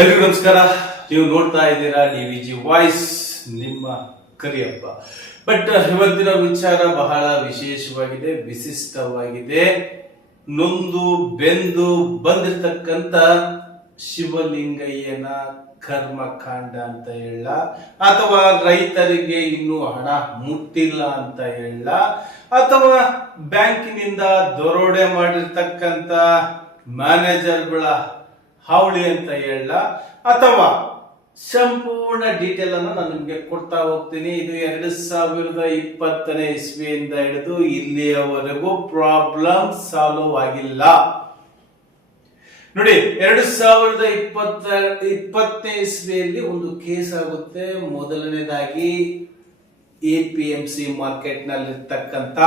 ಎಲ್ರಿಗೂ ನಮಸ್ಕಾರ. ನೀವು ನೋಡ್ತಾ ಇದ್ದೀರಾ ಡಿವಿಜಿ ವಾಯ್ಸ್, ನಿಮ್ಮ ಕರಿಯಪ್ಪ. ಬಟ್ ಇವತ್ತಿನ ವಿಚಾರ ಬಹಳ ವಿಶೇಷವಾಗಿದೆ, ವಿಶಿಷ್ಟವಾಗಿದೆ. ನೊಂದು ಬೆಂದು ಬಂದಿರತಕ್ಕಂತ ಶಿವಲಿಂಗಯ್ಯನ ಕರ್ಮಕಾಂಡ ಅಂತ ಹೇಳ, ಅಥವಾ ರೈತರಿಗೆ ಇನ್ನೂ ಹಣ ಮುಟ್ಟಿಲ್ಲ ಅಂತ ಹೇಳ, ಅಥವಾ ಬ್ಯಾಂಕಿನಿಂದ ದರೋಡೆ ಮಾಡಿರ್ತಕ್ಕಂತ ಮ್ಯಾನೇಜರ್ಗಳ ಹಾವಳಿ ಅಂತ ಹೇಳ, ಅಥವಾ ಸಂಪೂರ್ಣ ಡೀಟೇಲ್ ಅನ್ನು ನಾನು ನಿಮ್ಗೆ ಕೊಡ್ತಾ ಹೋಗ್ತೀನಿ. ಇದು 2020ನೇ ಇಸ್ವಿಯಿಂದ ಹಿಡಿದು ಇಲ್ಲಿಯವರೆಗೂ ಪ್ರಾಬ್ಲಮ್ ಸಾಲ್ವ್ ಆಗಿಲ್ಲ. ನೋಡಿ, 2020ನೇ ಇಸ್ವಿಯಲ್ಲಿ ಒಂದು ಕೇಸ್ ಆಗುತ್ತೆ. ಮೊದಲನೇದಾಗಿ APMC ಮಾರ್ಕೆಟ್ ನಲ್ಲಿ ಇರ್ತಕ್ಕಂತ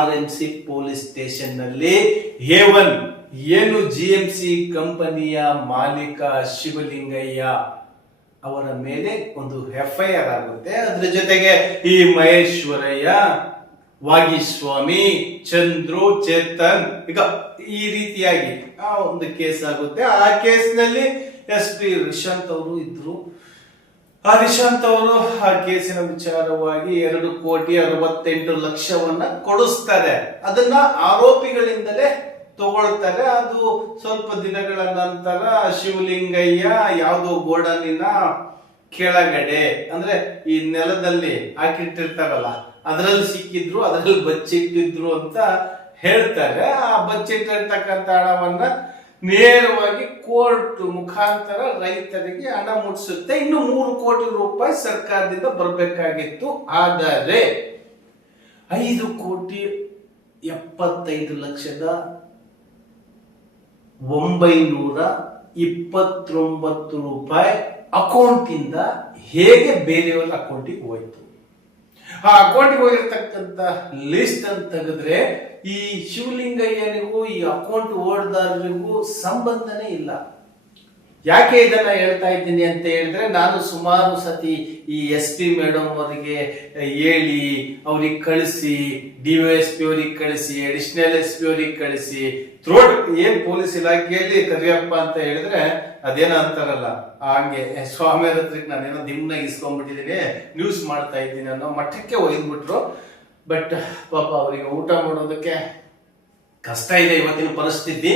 RMC ಪೊಲೀಸ್ ಸ್ಟೇಷನ್ ನಲ್ಲಿ A1 ಏನು GMC ಕಂಪನಿಯ ಮಾಲೀಕ ಶಿವಲಿಂಗಯ್ಯ ಅವರ ಮೇಲೆ ಒಂದು FIR ಆಗುತ್ತೆ. ಅದ್ರ ಜೊತೆಗೆ ಈ ಮಹೇಶ್ವರಯ್ಯ, ವಾಗೀಸ್ವಾಮಿ, ಚಂದ್ರು, ಚೇತನ್, ಈಗ ಈ ರೀತಿಯಾಗಿ ಒಂದು ಕೇಸ್ ಆಗುತ್ತೆ. ಆ ಕೇಸ್ ನಲ್ಲಿ SP ರಿಶಾಂತ್ ಅವರು ಇದ್ರು. ಆ ರಿಶಾಂತ್ ಅವರು ಆ ಕೇಸಿನ ವಿಚಾರವಾಗಿ 2,68,00,000 ಕೊಡಿಸ್ತಾರೆ. ಅದನ್ನ ಆರೋಪಿಗಳಿಂದಲೇ ತಗೊಳ್ತಾರೆ. ಅದು ಸ್ವಲ್ಪ ದಿನಗಳ ನಂತರ ಶಿವಲಿಂಗಯ್ಯ ಯಾವುದೋ ಗೋಡನಿನ ಕೆಳಗಡೆ, ಅಂದ್ರೆ ಈ ನೆಲದಲ್ಲಿ ಹಾಕಿಟ್ಟಿರ್ತಾರಲ್ಲ, ಅದರಲ್ಲಿ ಸಿಕ್ಕಿದ್ರು, ಅದರಲ್ಲಿ ಬಚ್ಚಿಟ್ಟಿದ್ರು ಅಂತ ಹೇಳ್ತಾರೆ. ಆ ಬಚ್ಚಿಟ್ಟಿರ್ತಕ್ಕಂಥ ಹಣವನ್ನ ನೇರವಾಗಿ ಕೋರ್ಟ್ ಮುಖಾಂತರ ರೈತರಿಗೆ ಹಣ ಮುಟ್ಟಿಸುತ್ತೆ. ಇನ್ನು 3 ಕೋಟಿ ರೂಪಾಯಿ ಸರ್ಕಾರದಿಂದ ಬರಬೇಕಾಗಿತ್ತು. ಆದರೆ 5,75,929 ರೂಪಾಯಿ ಅಕೌಂಟ್ ಇಂದ ಹೇಗೆ ಬೇರೆಯವರ ಅಕೌಂಟಿಗೆ ಹೋಯ್ತು? ಆ ಅಕೌಂಟಿಗೆ ಹೋಗಿರ್ತಕ್ಕಂಥ ಲಿಸ್ಟ್ ಅಂತ ತೆಗೆದ್ರೆ ಈ ಶಿವಲಿಂಗಯ್ಯನಿಗೂ ಈ ಅಕೌಂಟ್ ಹೋಲ್ಡರ್ರಿಗೂ ಸಂಬಂಧನೇ ಇಲ್ಲ. ಯಾಕೆ ಇದನ್ನ ಹೇಳ್ತಾ ಇದ್ದೀನಿ ಅಂತ ಹೇಳಿದ್ರೆ, ನಾನು ಸುಮಾರು ಸತಿ ಈ SP ಮೇಡಮ್ ಅವರಿಗೆ ಹೇಳಿ, ಅವ್ರಿಗೆ ಕಳಿಸಿ, DYSP ಅವ್ರಿಗೆ ಕಳಿಸಿ, ಅಡಿಷನಲ್ SP ಅವ್ರಿಗೆ ಕಳಿಸಿ, ಏನ್ ಪೊಲೀಸ್ ಇಲಾಖೆಯಲ್ಲಿ ಕರಿಯಪ್ಪ ಅಂತ ಹೇಳಿದ್ರೆ ಅದೇನೋ ಅಂತಾರಲ್ಲ, ಹಂಗೆ ಸ್ವಾಮಿ ಹತ್ರಕ್ಕೆ ನಾನೇನೋ ದಿಮ್ನಾಗ ಇಸ್ಕೊಂಡ್ಬಿಟ್ಟಿದ್ದೀನಿ, ನ್ಯೂಸ್ ಮಾಡ್ತಾ ಇದ್ದೀನಿ ಅನ್ನೋ ಮಟ್ಟಕ್ಕೆ ಒಯ್ದ್ಬಿಟ್ರು. ಬಟ್ ಪಾಪ ಅವರಿಗೆ ಊಟ ಮಾಡೋದಕ್ಕೆ ಕಷ್ಟ ಇದೆ ಇವತ್ತಿನ ಪರಿಸ್ಥಿತಿ.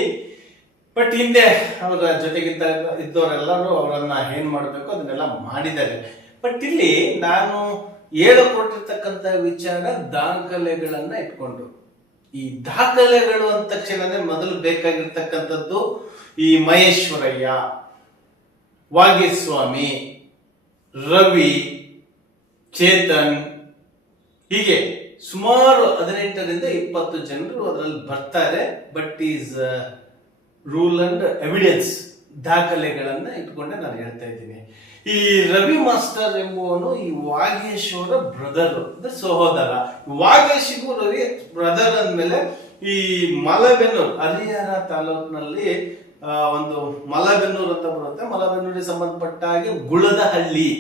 ಬಟ್ ಹಿಂದೆ ಅವರ ಜೊತೆಗಿದ್ದ ಇದ್ದವರೆಲ್ಲರೂ ಅವರನ್ನ ಏನ್ ಮಾಡಬೇಕು ಅದನ್ನೆಲ್ಲ ಮಾಡಿದ್ದಾರೆ. ಬಟ್ ಇಲ್ಲಿ ನಾನು ಹೇಳಿಕೊಟ್ಟಿರ್ತಕ್ಕಂಥ ವಿಚಾರ ದಾಖಲೆಗಳನ್ನ ಇಟ್ಕೊಂಡು, ಈ ದಾಖಲೆಗಳು ಅಂದ ತಕ್ಷಣನೇ ಮೊದಲು ಬೇಕಾಗಿರ್ತಕ್ಕಂಥದ್ದು ಈ ಮಹೇಶ್ವರಯ್ಯ, ವಾಗೀಸ್ವಾಮಿ, ರವಿ, ಚೇತನ್, ಹೀಗೆ ಸುಮಾರು 18ರಿಂದ 20 ಜನರು ಅದರಲ್ಲಿ ಬರ್ತಾರೆ. But is rule and evidence, ದಾಖಲೆಗಳನ್ನ ಇಟ್ಕೊಂಡೆ ನಾನು ಹೇಳ್ತಾ ಇದ್ದೀನಿ. ಈ ರವಿ ಮಾಸ್ಟರ್ ಎಂಬುವನು ಈ ವಾಗೇಶ್ವರ ಬ್ರದರ್, ಅಂದ್ರೆ ಸಹೋದರ. ವಾಗೇಶಿಗೂ ರವಿ ಬ್ರದರ್ ಅಂದ್ಮೇಲೆ ಈ ಮಲಬೆನ್ನೂರು, ಹರಿಹರ ತಾಲೂಕಿನಲ್ಲಿ ಒಂದು ಮಲಬೆನ್ನೂರು ಅಂತ ಬರುತ್ತೆ. ಮಲಬೆನ್ನೂರಿಗೆ ಸಂಬಂಧಪಟ್ಟ ಹಾಗೆ ಗುಳದಹಳ್ಳಿ,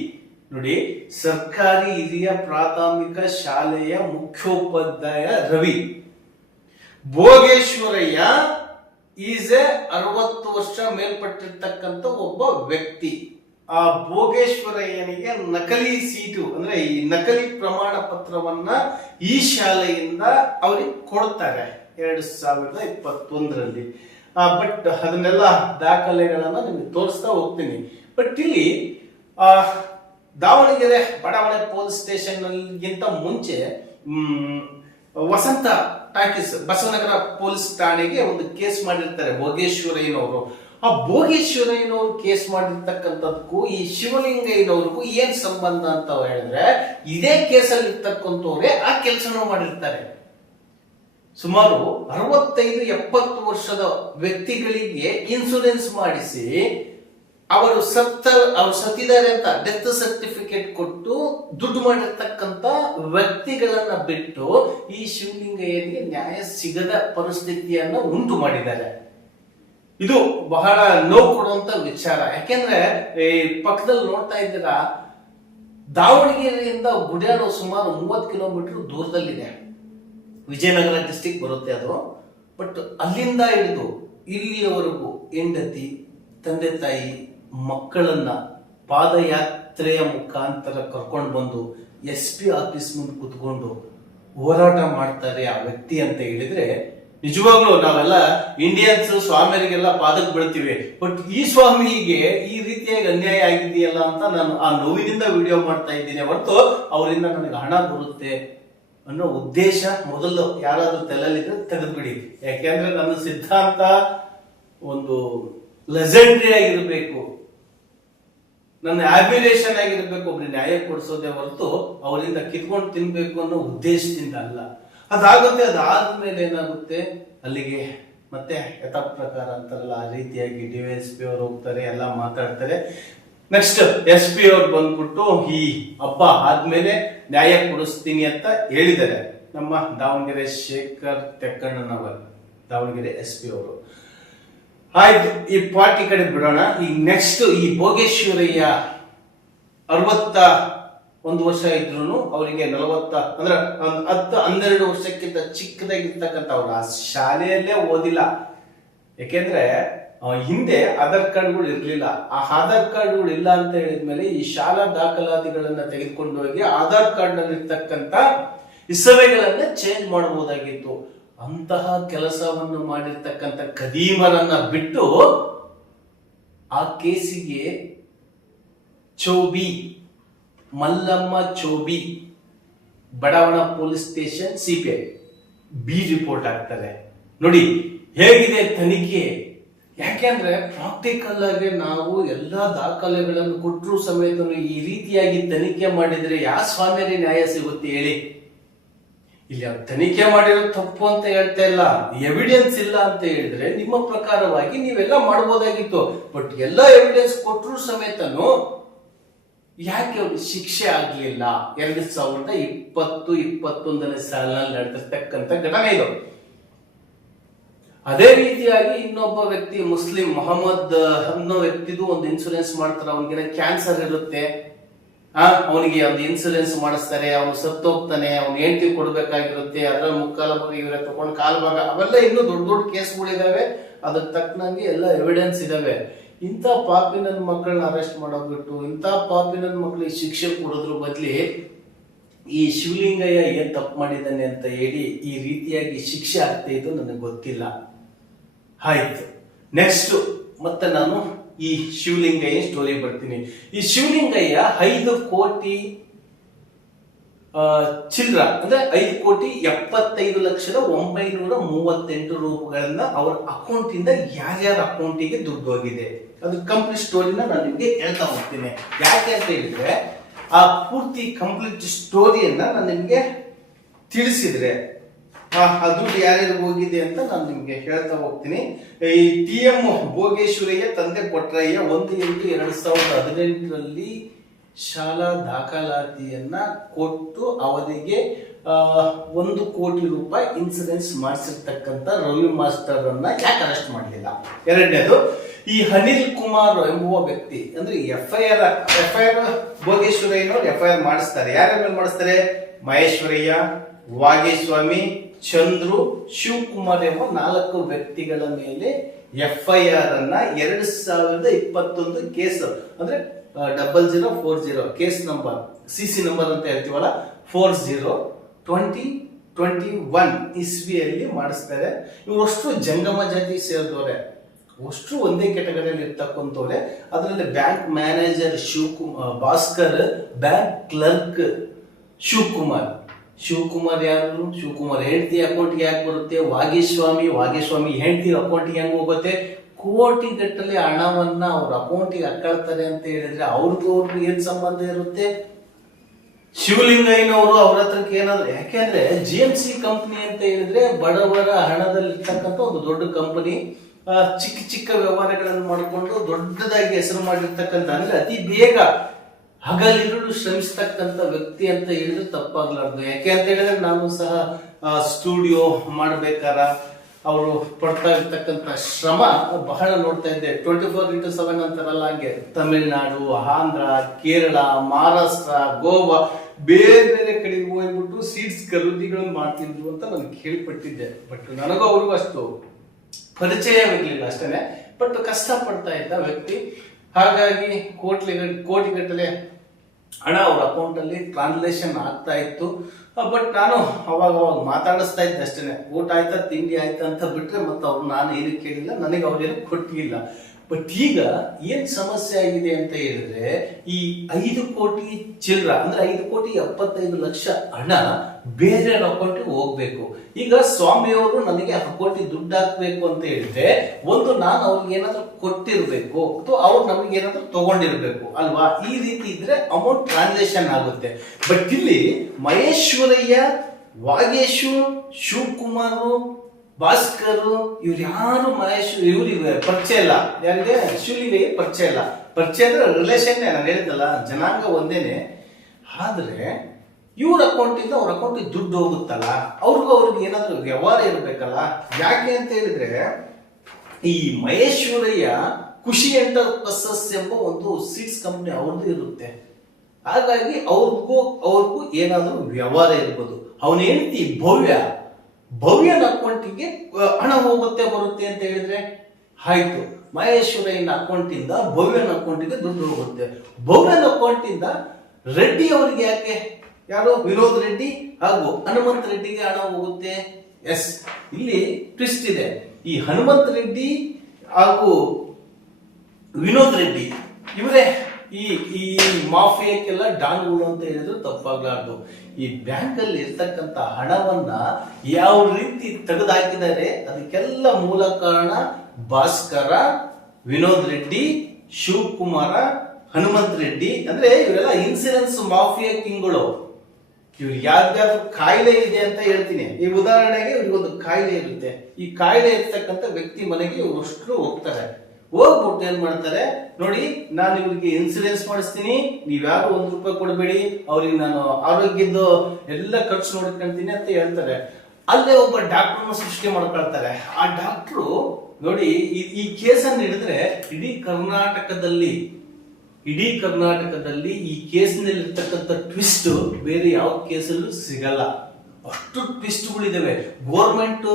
ನೋಡಿ, ಸರ್ಕಾರಿ ಹಿರಿಯ ಪ್ರಾಥಮಿಕ ಶಾಲೆಯ ಮುಖ್ಯೋಪಾಧ್ಯಾಯ ರವಿ. ಭೋಗೇಶ್ವರಯ್ಯ ಈಸ್ 60 ವರ್ಷ ಮೇಲ್ಪಟ್ಟಿರ್ತಕ್ಕಂಥ ಒಬ್ಬ ವ್ಯಕ್ತಿ. ಆ ಭೋಗೇಶ್ವರಯ್ಯನಿಗೆ ನಕಲಿ ಸೀಟು, ಅಂದ್ರೆ ಈ ನಕಲಿ ಪ್ರಮಾಣ ಪತ್ರವನ್ನ ಈ ಶಾಲೆಯಿಂದ ಅವ್ರಿಗೆ ಕೊಡ್ತಾರೆ 2021ರಲ್ಲಿ. ಬಟ್ ಅದನ್ನೆಲ್ಲ ದಾಖಲೆಗಳನ್ನ ನಿಮ್ಗೆ ತೋರಿಸ್ತಾ ಹೋಗ್ತೀನಿ. ಬಟ್ ಇಲ್ಲಿ ದಾವಣಗೆರೆ ಬಡಾವಣೆ ಪೊಲೀಸ್ ಸ್ಟೇಷನ್ ಗಿಂತ ಮುಂಚೆ ವಸಂತ ಟಾಕೀಸ್ ಬಸವನಗರ ಪೊಲೀಸ್ ಠಾಣೆಗೆ ಒಂದು ಕೇಸ್ ಮಾಡಿರ್ತಾರೆ ಭೋಗೇಶ್ವರಯ್ಯನವರು. ಆ ಭೋಗೇಶ್ವರಯ್ಯನವರು ಕೇಸ್ ಮಾಡಿರ್ತಕ್ಕಂಥದ್ದಕ್ಕೂ ಈ ಶಿವಲಿಂಗಯ್ಯನವ್ರಿಗೂ ಏನ್ ಸಂಬಂಧ ಅಂತ ಹೇಳಿದ್ರೆ, ಇದೇ ಕೇಸಲ್ಲಿ ಇರ್ತಕ್ಕಂಥವ್ರೆ ಆ ಕೆಲಸನೂ ಮಾಡಿರ್ತಾರೆ. ಸುಮಾರು 65-70 ವರ್ಷದ ವ್ಯಕ್ತಿಗಳಿಗೆ ಇನ್ಸೂರೆನ್ಸ್ ಮಾಡಿಸಿ ಅವರು ಸತ್ತಿದ್ದಾರೆ ಅಂತ ಡೆತ್ ಸರ್ಟಿಫಿಕೇಟ್ ಕೊಟ್ಟು ದುಡ್ಡು ಮಾಡಿರ್ತಕ್ಕಂಥ ವ್ಯಕ್ತಿಗಳನ್ನ ಬಿಟ್ಟು ಈ ಶಿವಲಿಂಗಯ್ಯನಿಗೆ ನ್ಯಾಯ ಸಿಗದ ಪರಿಸ್ಥಿತಿಯನ್ನ ಉಂಟು ಮಾಡಿದ್ದಾರೆ. ಇದು ಬಹಳ ನೋವು ಕೊಡುವಂತ ವಿಚಾರ. ಯಾಕೆಂದ್ರೆ ಈ ಪಕ್ಕದಲ್ಲಿ ನೋಡ್ತಾ ಇದ್ದೀರಾ, ದಾವಣಗೆರೆಯಿಂದ ಗುಡ್ಯಾಡು ಸುಮಾರು 30 ಕಿಲೋಮೀಟರ್ ದೂರದಲ್ಲಿದೆ. ವಿಜಯನಗರ ಡಿಸ್ಟಿಕ್ ಬರುತ್ತೆ ಅದು. ಬಟ್ ಅಲ್ಲಿಂದ ಹಿಡಿದು ಇಲ್ಲಿಯವರೆಗೂ ಹೆಂಡತಿ, ತಂದೆ ತಾಯಿ, ಮಕ್ಕಳನ್ನ ಪಾದಯಾತ್ರೆಯ ಮುಖಾಂತರ ಕರ್ಕೊಂಡು ಬಂದು SP ಆಫೀಸ್ ಮುಂದೆ ಕುತ್ಕೊಂಡು ಹೋರಾಟ ಮಾಡ್ತಾರೆ ಆ ವ್ಯಕ್ತಿ ಅಂತ ಹೇಳಿದ್ರೆ, ನಿಜವಾಗ್ಲೂ ನಾವೆಲ್ಲ ಇಂಡಿಯನ್ಸ್ ಸ್ವಾಮಿಯರಿಗೆಲ್ಲ ಪಾದಕ್ಕೆ ಬೀಳ್ತೀವಿ. ಬಟ್ ಈ ಸ್ವಾಮಿಗೆ ಈ ರೀತಿಯಾಗಿ ಅನ್ಯಾಯ ಆಗಿದೆಯಲ್ಲ ಅಂತ ನಾನು ಆ ನೋವಿನಿಂದ ವಿಡಿಯೋ ಮಾಡ್ತಾ ಇದ್ದೀನಿ ಹೊರತು ಅವರಿಂದ ನನಗೆ ಹಣ ಬರುತ್ತೆ ಅನ್ನೋ ಉದ್ದೇಶ ಮೊದಲು ಯಾರಾದ್ರೂ ತಲೆಯಲ್ಲಿದ್ರೆ ತೆಗೆದ್ಬಿಡಿ. ಯಾಕೆಂದ್ರೆ ನನ್ನ ಸಿದ್ಧಾಂತ ಒಂದು ಲೆಜೆಂಡ್ರಿ ಆಗಿರ್ಬೇಕು, ನನ್ನ ಆಬಿಲೇಷನ್ ಆಗಿರ್ಬೇಕು, ಒಬ್ರು ನ್ಯಾಯ ಕೊಡಿಸೋದೇ ಹೊರತು ಅವರಿಂದ ಕಿತ್ಕೊಂಡು ತಿನ್ಬೇಕು ಅನ್ನೋ ಉದ್ದೇಶದಿಂದ ಅಲ್ಲ. ಅದಾಗುತ್ತೆ. ಅದಾದ್ಮೇಲೆ ಏನಾಗುತ್ತೆ, ಅಲ್ಲಿಗೆ ಮತ್ತೆ ಯಥಾ ಪ್ರಕಾರ ಅಂತಾರಲ್ಲ ಆ ರೀತಿಯಾಗಿ DYSP ಅವರು ಹೋಗ್ತಾರೆ, ಎಲ್ಲ ಮಾತಾಡ್ತಾರೆ. ನೆಕ್ಸ್ಟ್ SP ಅವ್ರು ಬಂದ್ಬಿಟ್ಟು ಈ ಹಬ್ಬ ಆದ್ಮೇಲೆ ನ್ಯಾಯ ಕೊಡಿಸ್ತೀನಿ ಅಂತ ಹೇಳಿದ್ದಾರೆ. ನಮ್ಮ ದಾವಣಗೆರೆ ಶೇಖರ್ ತೆಕ್ಕಣ್ಣನವರ್, ದಾವಣಗೆರೆ SP ಅವರು. ಆಯ್ತು, ಈ ಪಾರ್ಟಿ ಕಡೆ ಬಿಡೋಣ. ಈಗ ನೆಕ್ಸ್ಟ್ ಈ ಭೋಗೇಶ್ವರಯ್ಯ 61 ವರ್ಷ ಇದ್ರು ಅವರಿಗೆ 40 ಅಂದ್ರೆ 10-12 ವರ್ಷಕ್ಕಿಂತ ಚಿಕ್ಕದಾಗಿರ್ತಕ್ಕಂಥ ಅವ್ರು ಆ ಶಾಲೆಯಲ್ಲೇ ಓದಿಲ್ಲ. ಯಾಕೆಂದ್ರೆ ಹಿಂದೆ ಆಧಾರ್ ಕಾರ್ಡ್ಗಳು ಇರ್ಲಿಲ್ಲ. ಆ ಆಧಾರ್ ಕಾರ್ಡ್ಗಳು ಇಲ್ಲ ಅಂತ ಹೇಳಿದ್ಮೇಲೆ ಈ ಶಾಲಾ ದಾಖಲಾತಿಗಳನ್ನ ತೆಗೆದುಕೊಂಡು ಹೋಗಿ ಆಧಾರ್ ಕಾರ್ಡ್ ನಲ್ಲಿ ಇರ್ತಕ್ಕಂಥ ಹೆಸರುಗಳನ್ನ ಚೇಂಜ್ ಮಾಡಬಹುದಾಗಿತ್ತು. ಅಂತಹ ಕೆಲಸವನ್ನು ಮಾಡಿರ್ತಕ್ಕಂಥ ಖದೀಮರನ್ನ ಬಿಟ್ಟು ಆ ಕೇಸಿಗೆ ಚೌಬಿ ಮಲ್ಲಮ್ಮ ಚೌಬಿ ಬಡಾವಣ police station CPI B report ಆಗ್ತಾರೆ. ನೋಡಿ ಹೇಗಿದೆ ತನಿಖೆ. ಯಾಕೆಂದ್ರೆ ಪ್ರಾಕ್ಟಿಕಲ್ ಆಗಿ ನಾವು ಎಲ್ಲಾ ದಾಖಲೆಗಳನ್ನು ಕೊಟ್ಟರು ಸಮೇತ ಈ ರೀತಿಯಾಗಿ ತನಿಖೆ ಮಾಡಿದ್ರೆ ಯಾವ ಸ್ವಾಮಿಯರಿಗೆ ನ್ಯಾಯ ಸಿಗುತ್ತೆ ಹೇಳಿ? ಇಲ್ಲಿ ತನಿಖೆ ಮಾಡಿರೋ ತಪ್ಪು ಅಂತ ಹೇಳ್ತಾ ಇಲ್ಲ, ಎವಿಡೆನ್ಸ್ ಇಲ್ಲ ಅಂತ ಹೇಳಿದ್ರೆ ನಿಮ್ಮ ಪ್ರಕಾರವಾಗಿ ನೀವೆಲ್ಲ ಮಾಡಬಹುದಾಗಿತ್ತು. ಬಟ್ ಎಲ್ಲ ಎವಿಡೆನ್ಸ್ ಕೊಟ್ಟರು ಸಮೇತನು ಯಾಕೆ ಅವ್ರಿಗೆ ಶಿಕ್ಷೆ ಆಗ್ಲಿಲ್ಲ? 2020-21ನೇ ಸಾಲಿನಲ್ಲಿ ನಡೆದಿರ್ತಕ್ಕಂಥ ಘಟನೆ ಇದು. ಅದೇ ರೀತಿಯಾಗಿ ಇನ್ನೊಬ್ಬ ವ್ಯಕ್ತಿ ಮುಸ್ಲಿಂ ಮೊಹಮ್ಮದ್ ಅನ್ನೋ ವ್ಯಕ್ತಿದು ಒಂದು ಇನ್ಸೂರೆನ್ಸ್ ಮಾಡ್ತಾರೆ. ಅವನಿಗೆ ಕ್ಯಾನ್ಸರ್ ಇರುತ್ತೆ, ಅವನಿಗೆ ಒಂದು ಇನ್ಸೂರೆನ್ಸ್ ಮಾಡಿಸ್ತಾರೆ, ಅವನು ಸತ್ತೋಗ್ತಾನೆ, ಅವ್ನು ಹೆಂಡತಿ ಕೊಡ್ಬೇಕಾಗಿರುತ್ತೆ, ಅದ್ರಲ್ಲಿ ಮುಕ್ಕಾಲ ಭಾಗ ಇವರೇ ತಗೊಂಡು ಕಾಲ್ ಭಾಗ, ಅವೆಲ್ಲ ಇನ್ನೂ ದೊಡ್ಡ ದೊಡ್ಡ ಕೇಸ್ಗಳಿದಾವೆ. ಅದಕ್ಕೆ ತಕ್ಕನಂಗೆ ಎಲ್ಲ ಎವಿಡೆನ್ಸ್ ಇದಾವೆ. ಇಂಥ ಪಾಪಿ ನನ್ನ ಮಕ್ಕಳನ್ನ ಅರೆಸ್ಟ್ ಮಾಡೋಗ್ಬಿಟ್ಟು ಇಂಥ ಪಾಪಿ ನನ್ನ ಮಕ್ಕಳಿಗೆ ಶಿಕ್ಷೆ ಕೊಡೋದ್ರ ಬದ್ಲಿ ಈ ಶಿವಲಿಂಗಯ್ಯ ಏನ್ ತಪ್ಪು ಮಾಡಿದ್ದಾನೆ ಅಂತ ಹೇಳಿ ಈ ರೀತಿಯಾಗಿ ಶಿಕ್ಷೆ ಆಗ್ತಾ ಇದ್ದು ನನಗೆ ಗೊತ್ತಿಲ್ಲ. ಆಯ್ತು, ನೆಕ್ಸ್ಟ್ ಮತ್ತೆ ನಾನು ಈ ಶಿವಲಿಂಗಯ್ಯ ಸ್ಟೋರಿ ಬರ್ತೀನಿ. ಈ ಶಿವಲಿಂಗಯ್ಯ 5 ಕೋಟಿ ಚಿಲ್ಲರ ಅಂದ್ರೆ 5,75,938 ರೂಪಾಯಿಗಳನ್ನ ಅವ್ರ ಅಕೌಂಟ್ ಇಂದ ಯಾರ್ಯಾರ ಅಕೌಂಟಿಗೆ ದುಡ್ಡು ಹೋಗಿದೆ ಅದು ಕಂಪ್ಲೀಟ್ ಸ್ಟೋರಿನ ನಾನು ನಿಮ್ಗೆ ಹೇಳ್ತಾ ಹೋಗ್ತೀನಿ. ಯಾಕೆ ಅಂತ ಹೇಳಿದ್ರೆ ಆ ಪೂರ್ತಿ ಕಂಪ್ಲೀಟ್ ಸ್ಟೋರಿಯನ್ನ ನಾನು ನಿಮ್ಗೆ ತಿಳಿಸಿದ್ರೆ ಆ ದುಡ್ಡು ಯಾರ್ಯಾರು ಹೋಗಿದೆ ಅಂತ ನಾನು ನಿಮ್ಗೆ ಹೇಳ್ತಾ ಹೋಗ್ತೀನಿ. ಈ TM ಭೋಗೇಶ್ವರಯ್ಯ ತಂದೆ ಕೊಟ್ರಯ್ಯ 1/8/2018 ಶಾಲಾ ದಾಖಲಾತಿಯನ್ನ ಕೊಟ್ಟು ಅವರಿಗೆ 1 ಕೋಟಿ ರೂಪಾಯಿ ಇನ್ಸೂರೆನ್ಸ್ ಮಾಡಿಸಿರ್ತಕ್ಕಂಥ ರವಿ ಮಾಸ್ಟರ್ ಅನ್ನ ಯಾಕೆ ಅರೆಸ್ಟ್ ಮಾಡಲಿಲ್ಲ? ಎರಡನೇದು, ಈ ಅನಿಲ್ ಕುಮಾರ್ ಎಂಬುವ ವ್ಯಕ್ತಿ ಅಂದ್ರೆ FIR ಭೋಗೇಶ್ವರಯ್ಯನವರು FIR ಮಾಡಿಸ್ತಾರೆ. ಯಾರ ಮೇಲೆ ಮಾಡಿಸ್ತಾರೆ? ಮಹೇಶ್ವರಯ್ಯ, ವಾಗೇಸ್ವಾಮಿ, ಚಂದ್ರು, ಶಿವಕುಮಾರ್ ಎಂಬ 4 ವ್ಯಕ್ತಿಗಳ ಮೇಲೆ FIR ಅನ್ನ 2021 ಕೇಸ್ ಅಂದ್ರೆ 0040 ಕೇಸ್ ನಂಬರ್ CC ನಂಬರ್ ಅಂತ ಹೇಳ್ತೀವಲ್ಲ 40/20/21 ಇಸ್ವಿಯಲ್ಲಿ ಮಾಡಿಸ್ತಾರೆ. ಇವರಷ್ಟು ಜಂಗಮ ಜಾತಿ ಸೇರಿದವ್ರೆ, ಅಷ್ಟು ಒಂದೇ ಕೆಟಗರಿಯಲ್ಲಿ ಇರ್ತಕ್ಕಂಥವ್ರೆ. ಅದರಲ್ಲಿ bank manager Bhaskar, bank clerk Shivakumar ಯಾರು? ಶಿವಕುಮಾರ್ ಹೆಂಡತಿ ಅಕೌಂಟ್ಗೆ ಯಾಕೆ ಬರುತ್ತೆ? ವಾಗೇಸ್ವಾಮಿ ಹೆಂಡತಿ ಅಕೌಂಟ್ಗೆ ಹೆಂಗ್ ಹೋಗುತ್ತೆ? ಕೋಟಿ ಗಟ್ಟಲೆ ಹಣವನ್ನ ಅವ್ರ ಅಕೌಂಟಿಗೆ ಹಾಕೊಳ್ತಾರೆ ಅಂತ ಹೇಳಿದ್ರೆ ಅವ್ರಿಗೂ ಏನ್ ಸಂಬಂಧ ಇರುತ್ತೆ? ಶಿವಲಿಂಗಯ್ಯನವರು ಅವ್ರ ಹತ್ರಕ್ಕೆ ಏನಾದ್ರು, ಯಾಕೆಂದ್ರೆ GMC ಕಂಪನಿ ಅಂತ ಹೇಳಿದ್ರೆ ಬಡವರ ಹಣದಲ್ಲಿ ಇರ್ತಕ್ಕಂಥ ಒಂದು ದೊಡ್ಡ ಕಂಪನಿ. ಚಿಕ್ಕ ವ್ಯವಹಾರಗಳನ್ನು ಮಾಡಿಕೊಂಡು ದೊಡ್ಡದಾಗಿ ಹೆಸರು ಮಾಡಿರ್ತಕ್ಕಂಥ, ಅಂದ್ರೆ ಅತಿ ಬೇಗ ಹಗಲಿರುಳು ಶ್ರಮಿಸ್ತಕ್ಕಂಥ ವ್ಯಕ್ತಿ ಅಂತ ಹೇಳಿದ್ರೆ ತಪ್ಪಾಗ್ಲಾರ್ದು. ಯಾಕೆ ಅಂತ ಹೇಳಿದ್ರೆ ನಾನು ಸಹ ಸ್ಟುಡಿಯೋ ಮಾಡ್ಬೇಕಾರ ಅವರು ಪಡ್ತಾ ಇರ್ತಕ್ಕಂಥ ಶ್ರಮ ಬಹಳ ನೋಡ್ತಾ ಇದ್ದೆ. 24x7 ಅಂತಾರಲ್ಲ, ಹಂಗೆ ತಮಿಳುನಾಡು, ಆಂಧ್ರ, ಕೇರಳ, ಮಹಾರಾಷ್ಟ್ರ, ಗೋವಾ ಬೇರೆ ಕಡೆಗೆ ಹೋಗ್ಬಿಟ್ಟು ಸೀಡ್ಸ್ ಖರೀದಿಗಳನ್ನು ಮಾಡ್ತಿದ್ರು ಅಂತ ನಾನು ಕೇಳ್ಪಟ್ಟಿದ್ದೆ. ಬಟ್ ನನಗೂ ಅವ್ರಿಗೂ ಅಷ್ಟು ಪರಿಚಯವಿರ್ಲಿಲ್ಲ ಅಷ್ಟೇನೆ. ಬಟ್ ಕಷ್ಟ ಪಡ್ತಾ ಇದ್ದ ವ್ಯಕ್ತಿ. ಹಾಗಾಗಿ ಕೋಟಿಗಟ್ಟಲೆ ಹಣ ಅವ್ರ ಅಕೌಂಟ್ ಅಲ್ಲಿ ಟ್ರಾನ್ಸ್ಲೇಷನ್ ಆಗ್ತಾ ಇತ್ತು. ಬಟ್ ನಾನು ಅವಾಗ ಮಾತಾಡಿಸ್ತಾ ಇದ್ದೆ ಅಷ್ಟೇ. ಊಟ ಆಯ್ತಾ ತಿಂಡಿ ಆಯ್ತಾ ಅಂತ ಬಿಟ್ರೆ ಮತ್ತೆ ಅವ್ರು ನಾನು ಏನು ಕೇಳಿಲ್ಲ, ನನಗೆ ಅವ್ರೇನು ಕೊಟ್ಟಿಲ್ಲ. ಬಟ್ ಈಗ ಏನ್ ಸಮಸ್ಯೆ ಆಗಿದೆ ಅಂತ ಹೇಳಿದ್ರೆ, ಈ 5 ಕೋಟಿ ಚಿಲ್ಲರ ಅಂದ್ರೆ 5,75,00,000 ಹಣ ಬೇರೆ ಅಕೌಂಟಿಗೆ ಹೋಗ್ಬೇಕು. ಈಗ ಸ್ವಾಮಿಯವರು ನನಗೆ 10 ಕೋಟಿ ದುಡ್ಡು ಹಾಕ್ಬೇಕು ಅಂತ ಹೇಳಿದ್ರೆ, ಒಂದು ನಾನು ಅವ್ರಿಗೆ ಏನಾದ್ರು ಕೊಟ್ಟಿರ್ಬೇಕು ಅಥವಾ ಅವ್ರು ನಮಗೆ ಏನಾದ್ರು ತಗೊಂಡಿರ್ಬೇಕು ಅಲ್ವಾ? ಈ ರೀತಿ ಇದ್ರೆ ಅಮೌಂಟ್ ಟ್ರಾನ್ಸಾಕ್ಷನ್ ಆಗುತ್ತೆ. ಬಟ್ ಇಲ್ಲಿ ಮಹೇಶ್ವರಯ್ಯ, ವಾಗೇಶು, ಶಿವಕುಮಾರ್, ಭಾಸ್ಕರ್ ಇವ್ರು ಯಾರು ಇವ್ರಿಗೆ ಪರಿಚಯ ಇಲ್ಲ. ಯಾರಿಗೆ? ಶಿವಲಿಂಗಯ್ಯ ಪರಿಚಯ ಇಲ್ಲ. ಪರಿಚಯ ಅಂದ್ರೆ ರಿಲೇಷನ್, ನಾನು ಹೇಳಿದ್ದಲ್ಲ, ಜನಾಂಗ ಒಂದೇನೆ. ಆದ್ರೆ ಇವ್ರ ಅಕೌಂಟಿಂದ ಅವ್ರ ಅಕೌಂಟಿಗೆ ದುಡ್ಡು ಹೋಗುತ್ತಲ್ಲ, ಅವ್ರಿಗೆ ಏನಾದ್ರು ವ್ಯವಹಾರ ಇರ್ಬೇಕಲ್ಲ. ಯಾಕೆ ಅಂತ ಹೇಳಿದ್ರೆ, ಈ ಮಹೇಶ್ವರಯ್ಯ ಖುಷಿ ಎಂಟರ್ಪ್ರೈಸಸ್ ಎಂಬ ಒಂದು ಸೀಡ್ಸ್ ಕಂಪನಿ ಅವ್ರದ್ದು ಇರುತ್ತೆ. ಹಾಗಾಗಿ ಅವ್ರಿಗೂ ಏನಾದ್ರು ವ್ಯವಹಾರ ಇರ್ಬೋದು. ಅವನ ಹೆಂಡತಿ ಭವ್ಯನ ಅಕೌಂಟಿಗೆ ಹಣ ಹೋಗುತ್ತೆ ಬರುತ್ತೆ ಅಂತ ಹೇಳಿದ್ರೆ ಆಯ್ತು. ಮಹೇಶ್ವರಯ್ಯನ ಅಕೌಂಟಿಂದ ಭವ್ಯನ ಅಕೌಂಟಿಗೆ ದುಡ್ಡು ಹೋಗುತ್ತೆ. ಭವ್ಯನ ಅಕೌಂಟಿಂದ ರೆಡ್ಡಿ ಅವರಿಗೆ ಯಾಕೆ, ಯಾರು ವಿನೋದ್ ರೆಡ್ಡಿ ಹಾಗೂ ಹನುಮಂತ ರೆಡ್ಡಿಗೆ ಹಣ ಹೋಗುತ್ತೆ. ಎಸ್, ಇಲ್ಲಿ ಟ್ವಿಸ್ಟ್ ಇದೆ. ಈ ಹನುಮಂತ ರೆಡ್ಡಿ ಹಾಗೂ ವಿನೋದ್ ರೆಡ್ಡಿ ಇವರೇ ಈ ಮಾಫಿಯಾಕ್ಕೆಲ್ಲ ಡಾನ್ಗಳು ಅಂತ ಹೇಳಿದ್ರು ತಪ್ಪಾಗ್ಲಾರ್ದು. ಈ ಬ್ಯಾಂಕ್ ಅಲ್ಲಿ ಇರ್ತಕ್ಕಂಥ ಹಣವನ್ನ ಯಾವ ರೀತಿ ತೆಗೆದುಹಾಕಿದ್ದಾರೆ ಅದಕ್ಕೆಲ್ಲ ಮೂಲ ಕಾರಣ ಭಾಸ್ಕರ, ವಿನೋದ್ ರೆಡ್ಡಿ, ಶಿವಕುಮಾರ, ಹನುಮಂತ ರೆಡ್ಡಿ. ಅಂದ್ರೆ ಇವರೆಲ್ಲ ಇನ್ಸೂರೆನ್ಸ್ ಮಾಫಿಯಾ ಕಿಂಗ್ಗಳು. ಇವ್ರಿಗೆ ಯಾವ್ದಾದ್ರು ಕಾಯಿಲೆ ಇದೆ ಅಂತ ಹೇಳ್ತೀನಿ. ಈ ಉದಾಹರಣೆಗೆ ಇವ್ರಿಗೊಂದು ಕಾಯಿಲೆ ಇರುತ್ತೆ. ಈ ಕಾಯಿಲೆ ಇರ್ತಕ್ಕಂಥ ವ್ಯಕ್ತಿ ಮನೆಗೆ ಇವ್ರಷ್ಟು ಹೋಗ್ತಾರೆ. ಹೋಗ್ಬಿಟ್ಟು ಏನ್ ಮಾಡ್ತಾರೆ ನೋಡಿ, ನಾನು ಇವ್ರಿಗೆ ಇನ್ಸೂರೆನ್ಸ್ ಮಾಡಿಸ್ತೀನಿ, ನೀವ್ಯಾರು ₹1 ಕೊಡಬೇಡಿ, ಅವ್ರಿಗೆ ನಾನು ಆರೋಗ್ಯದ ಎಲ್ಲ ಖರ್ಚು ನೋಡ್ಕೊಂತೀನಿ ಅಂತ ಹೇಳ್ತಾರೆ. ಅಲ್ಲೇ ಒಬ್ಬ ಡಾಕ್ಟರ್ನ ಸೃಷ್ಟಿ ಮಾಡ್ಕೊಳ್ತಾರೆ. ಆ ಡಾಕ್ಟ್ರು ನೋಡಿ, ಈ ಕೇಸನ್ನು ಹಿಡಿದ್ರೆ ಇಡೀ ಕರ್ನಾಟಕದಲ್ಲಿ ಈ ಕೇಸ್ನಲ್ಲಿ ಇರ್ತಕ್ಕಂಥ ಟ್ವಿಸ್ಟ್ ಬೇರೆ ಯಾವ ಕೇಸಲ್ಲೂ ಸಿಗಲ್ಲ. ಅಷ್ಟು ಟ್ವಿಸ್ಟ್ಗಳಿದಾವೆ. ಗೋರ್ಮೆಂಟ್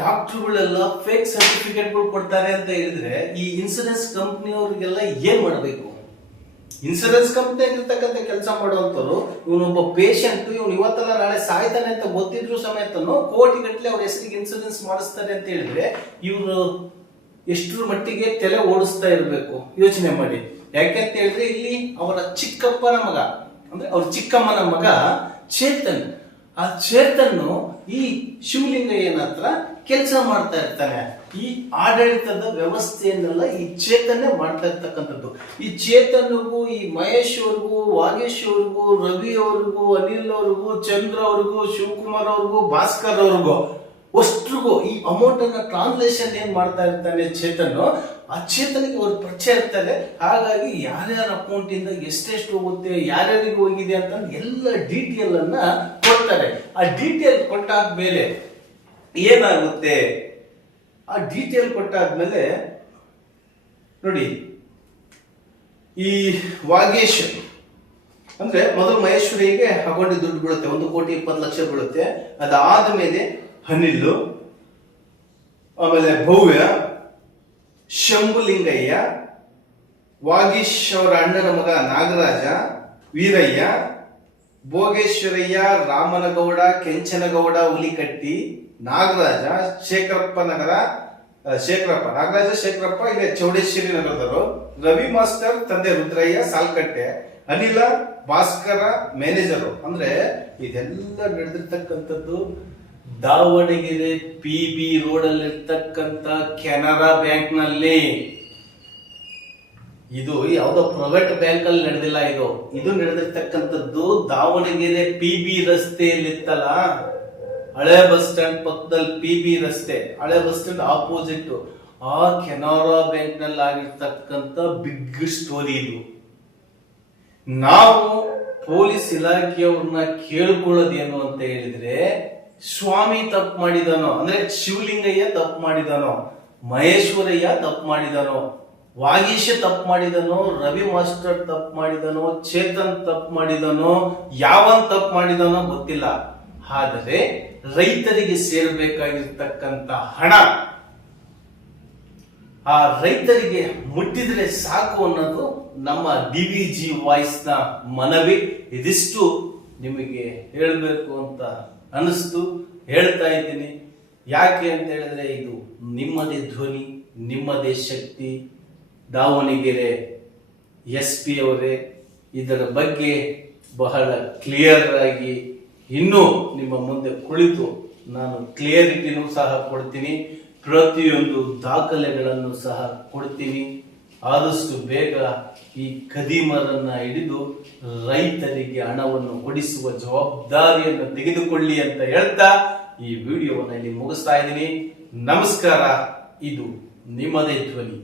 ಡಾಕ್ಟರ್ಗಳೆಲ್ಲ ಫೇಕ್ ಸರ್ಟಿಫಿಕೇಟ್ಗಳು ಕೊಡ್ತಾರೆ ಅಂತ ಹೇಳಿದ್ರೆ, ಈ ಇನ್ಸೂರೆನ್ಸ್ ಕಂಪ್ನಿಯವ್ರಿಗೆಲ್ಲ ಏನ್ ಮಾಡಬೇಕು? ಇನ್ಸೂರೆನ್ಸ್ ಕಂಪ್ನಿಯಾಗ ಇರ್ತಕ್ಕಂಥ ಕೆಲಸ ಮಾಡುವಂತವ್ರು, ಇವನೊಬ್ಬ ಪೇಷಂಟ್, ಇವನು ಇವತ್ತಲ್ಲ ನಾಳೆ ಸಾಯ್ತಾನೆ ಅಂತ ಗೊತ್ತಿದ್ರು ಸಮೇತನು ಕೋಟಿಗಟ್ಟಲೆ ಅವ್ರ ಹೆಸರಿಗೆ ಇನ್ಸೂರೆನ್ಸ್ ಮಾಡಿಸ್ತಾರೆ ಅಂತ ಹೇಳಿದ್ರೆ, ಇವರು ಎಷ್ಟರ ಮಟ್ಟಿಗೆ ತಲೆ ಓಡಿಸ್ತಾ ಇರಬೇಕು ಯೋಚನೆ ಮಾಡಿ. ಯಾಕೆಂತ ಹೇಳಿದ್ರೆ, ಇಲ್ಲಿ ಅವರ ಚಿಕ್ಕಪ್ಪನ ಮಗ ಅಂದ್ರೆ ಅವ್ರ ಚಿಕ್ಕಮ್ಮನ ಮಗ ಚೇತನ್, ಆ ಚೇತನ್ನು ಈ ಶಿವಲಿಂಗಯ್ಯನ ಹತ್ರ ಕೆಲಸ ಮಾಡ್ತಾ ಇರ್ತಾನೆ. ಈ ಆಡಳಿತದ ವ್ಯವಸ್ಥೆಯನ್ನೆಲ್ಲ ಈ ಚೇತನ್ನೇ ಮಾಡ್ತಾ ಇರ್ತಕ್ಕಂಥದ್ದು. ಈ ಚೇತನ್ಗೂ, ಈ ಮಹೇಶ್ ಅವ್ರಿಗೂ, ವಾಗೇಶ್ ಅವ್ರಿಗೂ, ರವಿ ಅವ್ರಿಗೂ, ಅನಿಲ್ ಅವ್ರಿಗೂ, ಚಂದ್ರ ಅವ್ರಿಗೂ, ಶಿವಕುಮಾರ್ ಅವ್ರಿಗೂ, ಭಾಸ್ಕರ್ ಅವ್ರಿಗೂ ಅಷ್ಟ್ರಿಗೂ ಈ ಅಮೌಂಟ್ ಅನ್ನ ಟ್ರಾನ್ಸ್ಲೇಷನ್ ಏನ್ ಮಾಡ್ತಾ ಇರ್ತಾನೆ ಚೇತನ್, ಆ ಚೇತನಿಗೆ ಅವ್ರು ಪರಿಚಯ ಇರ್ತಾರೆ. ಹಾಗಾಗಿ ಯಾರ್ಯಾರ ಅಕೌಂಟ್ ಇಂದ ಎಷ್ಟೆಷ್ಟು ಹೋಗುತ್ತೆ, ಯಾರ್ಯಾರಿಗೆ ಹೋಗಿದೆ ಅಂತ ಎಲ್ಲ ಡೀಟೇಲ್ ಅನ್ನ ಕೊಡ್ತಾರೆ. ಆ ಡೀಟೇಲ್ ಕೊಟ್ಟಾದ್ಮೇಲೆ ಏನಾಗುತ್ತೆ, ಆ ಡೀಟೇಲ್ ಕೊಟ್ಟಾದ್ಮೇಲೆ ನೋಡಿ, ಈ ವಾಗೇಶ್ ಅಂದ್ರೆ ಮೊದಲು ಮಹೇಶ್ವರಿಗೆ ಅಕೌಂಟ್ ದುಡ್ಡು ಬೀಳುತ್ತೆ, 1,20,00,000 ಬೀಳುತ್ತೆ. ಅದಾದ ಮೇಲೆ ಅನಿಲ್, ಆಮೇಲೆ ಭವ್ಯ, ಶಂಭುಲಿಂಗಯ್ಯ, ವಾಗೀಶ್ ಅವರ ಅಣ್ಣನ ಮಗ ನಾಗರಾಜ, ವೀರಯ್ಯ, ಭೋಗೇಶ್ವರಯ್ಯ, ರಾಮನಗೌಡ, ಕೆಂಚನಗೌಡ, ಹುಲಿಕಟ್ಟಿ, ನಾಗರಾಜ, ಶೇಖರಪ್ಪ ಇಲ್ಲಿ ಚೌಡೇಶ್ವರಿ ನಗರದವರು, ರವಿ ಮಾಸ್ಟರ್ ತಂದೆ ರುದ್ರಯ್ಯ ಸಾಲ್ಕಟ್ಟೆ, ಅನಿಲ, ಭಾಸ್ಕರ ಮ್ಯಾನೇಜರು. ಅಂದ್ರೆ ಇದೆಲ್ಲ ನಡೆದಿರ್ತಕ್ಕಂಥದ್ದು ದಾವಣಗೆರೆ PB ರೋಡ್ ಅಲ್ಲಿ ಇರ್ತಕ್ಕಂಥ ಕೆನರಾ ಬ್ಯಾಂಕ್ ನಲ್ಲಿ. ಇದು ಯಾವುದೋ ಪ್ರೈವೇಟ್ ಬ್ಯಾಂಕ್ ಅಲ್ಲಿ ನಡೆದಿಲ್ಲ. ಇದು ನಡೆದಿರ್ತಕ್ಕಂಥದ್ದು ದಾವಣಗೆರೆ PB ರಸ್ತೆಯಲ್ಲಿತ್ತಲ್ಲ, ಹಳೆ ಬಸ್ ಸ್ಟ್ಯಾಂಡ್ ಪಕ್ಕದಲ್ಲಿ PB ರಸ್ತೆ, ಹಳೆ ಬಸ್ ಸ್ಟ್ಯಾಂಡ್ ಆಪೋಸಿಟ್, ಆ ಕೆನರಾ ಬ್ಯಾಂಕ್ ನಲ್ಲಿ ಆಗಿರ್ತಕ್ಕಂಥ ಬಿಗ್ ಸ್ಟೋರಿ ಇದು. ನಾವು ಪೊಲೀಸ್ ಇಲಾಖೆಯವ್ರನ್ನ ಕೇಳ್ಕೊಳ್ಳೋದೇನು ಅಂತ ಹೇಳಿದ್ರೆ, ಸ್ವಾಮಿ ತಪ್ಪು ಮಾಡಿದಾನೋ ಅಂದ್ರೆ ಶಿವಲಿಂಗಯ್ಯ ತಪ್ಪು ಮಾಡಿದಾನೋ, ಮಹೇಶ್ವರಯ್ಯ ತಪ್ಪು ಮಾಡಿದಾನೋ, ವಾಗೀಶ ತಪ್ಪು ಮಾಡಿದನೋ, ರವಿ ಮಾಸ್ಟರ್ ತಪ್ಪು ಮಾಡಿದನೋ, ಚೇತನ್ ತಪ್ಪು ಮಾಡಿದನೋ, ಯಾವನ್ ತಪ್ಪು ಮಾಡಿದನೋ ಗೊತ್ತಿಲ್ಲ. ಆದರೆ ರೈತರಿಗೆ ಸೇರ್ಬೇಕಾಗಿರ್ತಕ್ಕಂಥ ಹಣ ಆ ರೈತರಿಗೆ ಮುಟ್ಟಿದ್ರೆ ಸಾಕು ಅನ್ನೋದು ನಮ್ಮ DVG ವಾಯ್ಸ್ ನ ಮನವಿ. ಇದಿಷ್ಟು ನಿಮಗೆ ಹೇಳಬೇಕು ಅಂತ ಅನಿಸ್ತು, ಹೇಳ್ತಾ ಇದ್ದೀನಿ. ಯಾಕೆ ಅಂತ ಹೇಳಿದ್ರೆ ಇದು ನಿಮ್ಮದೇ ಧ್ವನಿ, ನಿಮ್ಮದೇ ಶಕ್ತಿ. ದಾವಣಗೆರೆ SP ಅವರೇ ಇದರ ಬಗ್ಗೆ ಬಹಳ ಕ್ಲಿಯರ್ ಆಗಿ ಇನ್ನೂ ನಿಮ್ಮ ಮುಂದೆ ಕುಳಿತು ನಾನು ಕ್ಲಿಯರಿಟಿನೂ ಸಹ ಕೊಡ್ತೀನಿ, ಪ್ರತಿಯೊಂದು ದಾಖಲೆಗಳನ್ನು ಸಹ ಕೊಡ್ತೀನಿ. ಆದಷ್ಟು ಬೇಗ ಈ ಖದೀಮರನ್ನ ಹಿಡಿದು ರೈತರಿಗೆ ಹಣವನ್ನು ಕೊಡಿಸುವ ಜವಾಬ್ದಾರಿಯನ್ನು ತೆಗೆದುಕೊಳ್ಳಿ ಅಂತ ಹೇಳ್ತಾ ಈ ವಿಡಿಯೋವನ್ನು ಇಲ್ಲಿ ಮುಗಿಸ್ತಾ ಇದ್ದೀನಿ. ನಮಸ್ಕಾರ. ಇದು ನಿಮ್ಮದೇ ಧ್ವನಿ.